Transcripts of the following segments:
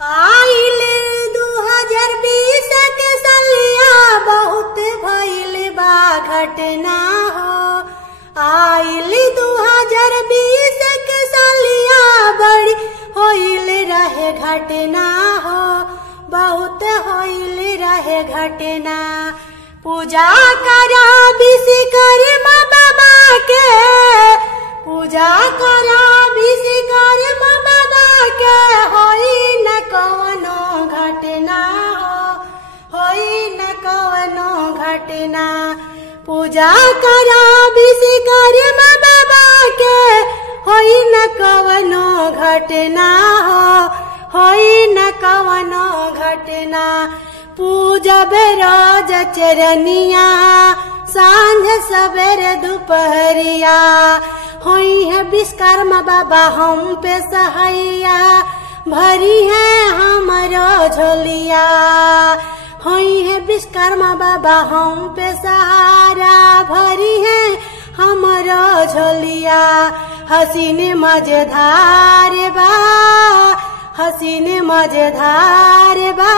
आइल 2020 के सलिया बहुत भइल बा घटना हो। आइल 2020 के सलिया बड़ी होइल रहे घटना हो, बहुत होइल रहे घटना। पूजा करा विश्वकर्मा बाबा के, पूजा करा विश्वकर्मा बाबा के, होई न कवनो घटना हो, होई न कवनो घटना। पूजा करा विश्वकर्मा बाबा के, होई न कवनो घटना हो, होई न कवनो घटना। पूजब रोज चरनिया सांझ सवेरे दोपहरिया, होई है विश्वकर्मा बाबा हम पे सहैया, भरी है हमरो झोलिया। होई है विश्वकर्मा बाबा हम पे सहारा, भरी है हमरो झोलिया। हसीन मजेदार बा, हसीन मजेदार बा,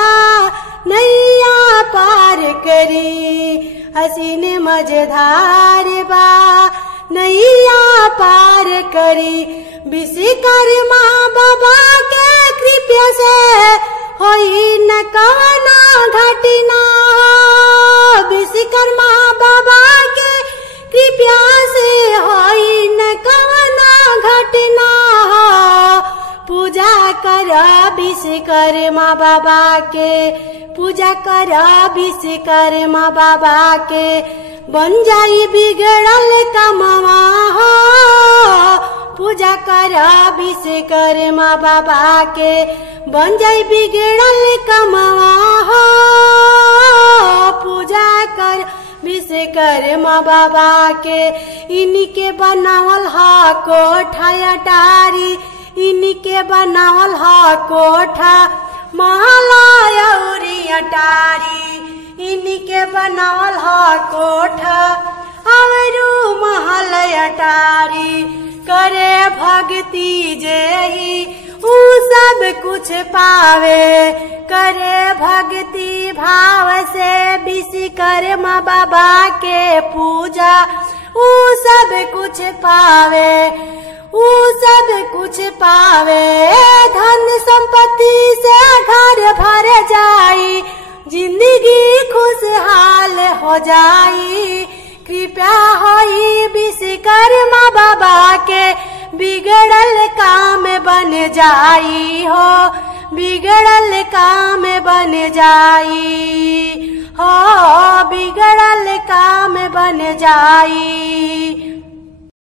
नैया पार करी। हसीन मजेदार बा, नैया पार करी। विश्वकर्मा बाबा के कृपा से होई न कवनो घटना। विश्वकर्मा बाबा के कृपा से होई न कवनो घटना। पूजा करा विश्वकर्मा बाबा के, पूजा करा विश्वकर्मा बाबा के, बन जाई बिगड़ल कमवा हो। पूजा करा विश्वकर्मा बाबा के, बन जाई बिगड़ल कमवा हो। पूजा कर विश्वकर्मा बाबा के, इनके बनावल हा कोठा अटारी, इनके बनावल हा कोठा महला अउरी अटारी। इनके बनावल हा कोठा अवरू महल अटारी। करे भक्ति जेही ऊ सब कुछ पावे, करे भक्ति भाव से विश्वकर्मा बाबा के पूजा ऊ सब कुछ पावे, ऊ सब कुछ पावे। धन संपत्ति से घर भर जाई, जिंदगी खुशहाल हो जाई। कृपा होई विश्वकर्मा बाबा के, बिगड़ल काम बन जाई हो, बिगड़ल काम बन जाई हो, बिगड़ल काम बन जाई।